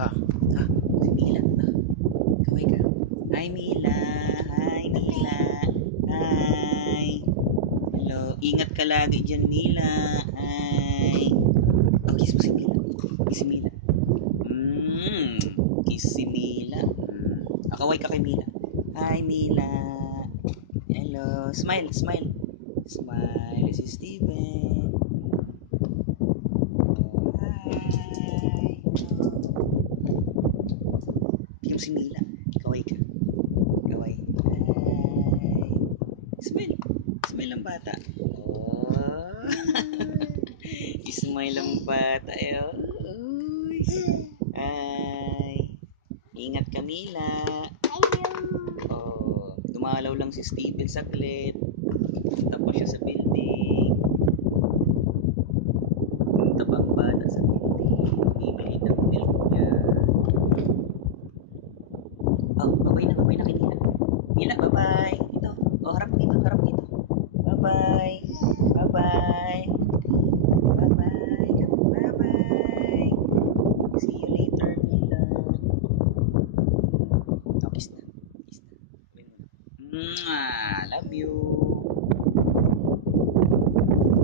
Ah, si Mila. Kaway ka. Hi, Mila. Hi, Mila. Hi. Hello. Ingat ka lagi dyan, Mila. Hi. Oh, kiss mo si Mila. Kiss si Mila. Kiss si Mila. Kaway ka kay Mila. Hi, Mila. Hello. Smile, smile. Smile si Steven. Hi. Bigyan mo si Mila. Kaway ka. Kaway. Hi. Smile. Smile ang bata. Oh. Smile ang bata. Uy. Hi. Ingat ka, Mila. Oh. Dumalaw lang si Steven saglit. Punta pa siya sa building. Punta pa ang bata sa building. Bibili ng milk niya. Oh, babay na kay Mila. Mila, bye-bye. Dito. Oh, harap dito, harap dito. Bye-bye. Bye-bye. Bye-bye. Bye-bye. See you later, Mila. Oh, kiss na. Kiss na. Mwah! Love you.